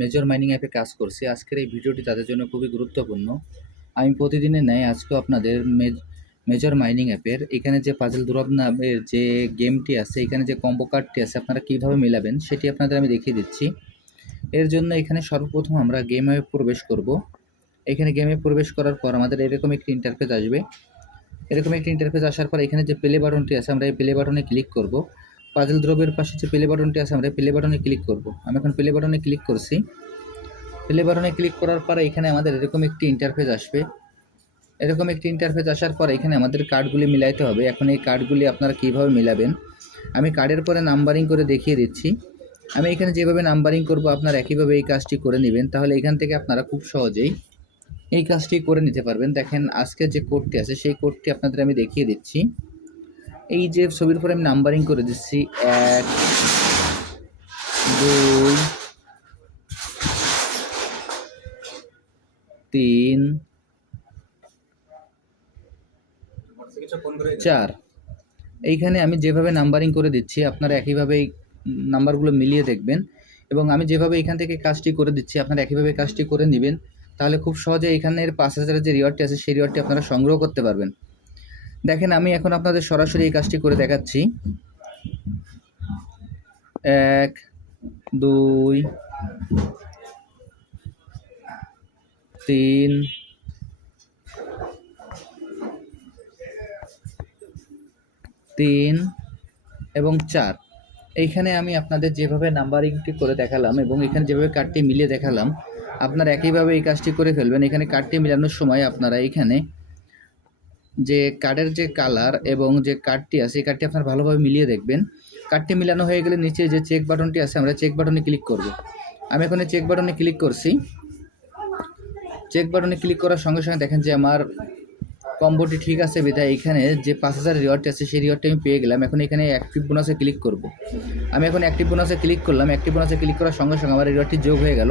Major mining অ্যাপে কাজ করছি। আজকের এই ভিডিওটি তাদের জন্য খুবই গুরুত্বপূর্ণ। আমি প্রতিদিনের ন্যায় আজকেও আপনাদের মেজর মাইনিং অ্যাপের এখানে যে পাজল দুরব নামের যে গেমটি আছে, এখানে যে কম্বো কার্ডটি আছে, আপনারা কীভাবে মেলাবেন সেটি আপনাদের আমি দেখিয়ে দিচ্ছি। এর জন্য এখানে সর্বপ্রথম আমরা গেম প্রবেশ করব। এখানে গেমে প্রবেশ করার পর আমাদের এরকম একটি ইন্টারফেস আসবে। এরকম একটি ইন্টারফেস আসার পর এখানে যে প্লে বাটনটি আছে, আমরা এই প্লে বাটনে ক্লিক করব। পাজল দ্রবের পাশে যে প্লে বাটনটি আছে, আমরা প্লে বাটনে ক্লিক করব। আমি এখন প্লে বাটনে ক্লিক করছি। প্লে বাটনে ক্লিক করার পরে এখানে আমাদের এরকম একটি ইন্টারফেস আসবে। এরকম একটি ইন্টারফেস আসার পর এখানে আমাদের কার্ডগুলি মিলাইতে হবে। এখন এই কার্ডগুলি আপনারা কীভাবে মিলাবেন? আমি কার্ডের পরে নাম্বারিং করে দেখিয়ে দিচ্ছি। আমি এখানে যেভাবে নাম্বারিং করব, আপনারা একইভাবে এই কাজটি করে নেবেন। তাহলে এখান থেকে আপনারা খুব সহজেই এই কাজটি করে নিতে পারবেন। দেখেন, আজকে যে কোডটি আছে, সেই কোডটি আপনাদের আমি দেখিয়ে দিচ্ছি। এই যে ছবির পরে আমি নাম্বারিং করে দিচ্ছি, এক, দুই, তিন, চার। এইখানে আমি যেভাবে নাম্বারিং করে দিচ্ছি, আপনারা একইভাবে এই নাম্বারগুলো মিলিয়ে দেখবেন এবং আমি যেভাবে এখান থেকে কাজটি করে দিচ্ছি, আপনারা একইভাবে কাজটি করে নেবেন, তাহলে খুব সহজে এখানের পাঁচ হাজারের যে রিওয়ার্ডটি আছে, সেই রিওয়ার্ডটি আপনারা সংগ্রহ করতে পারবেন। দেখেন, আমি এখন আপনাদের সরাসরি এই কাজটি করে দেখাচ্ছি। এক, দুই, তিন তিন এবং চার। এইখানে আমি আপনাদের যেভাবে নাম্বারিংটি করে দেখালাম এবং এখানে যেভাবে কার্ডটি মিলিয়ে দেখালাম, আপনারা একইভাবে এই কাজটি করে ফেলবেন। এখানে কার্ডটি মেলানোর সময় আপনারা এখানে যে কার্ডের যে কালার এবং যে কার্ডটি আছে, এই কার্ডটি আপনার ভালোভাবে মিলিয়ে দেখবেন। কার্ডটি মিলানো হয়ে গেলে নিচে যে চেক বাটনটি আছে, আমরা চেক বাটনে ক্লিক করব। আমি এখন চেক বাটনে ক্লিক করছি। চেক বাটনে ক্লিক করার সঙ্গে সঙ্গে দেখেন যে আমার কম্বোটি ঠিক আছে বিধায় এখানে যে পাঁচ হাজার রিওয়ার্ডটি আছে, সেই রিওয়ার্ডটি আমি পেয়ে গেলাম। এখন এখানে অ্যাক্টিভ বোনাসে ক্লিক করব। আমি এখন অ্যাক্টিভ বোনাসে ক্লিক করলাম। অ্যাক্টিভ বোনাসে ক্লিক করার সঙ্গে সঙ্গে আমার রিওয়ার্ডটি যোগ হয়ে গেল।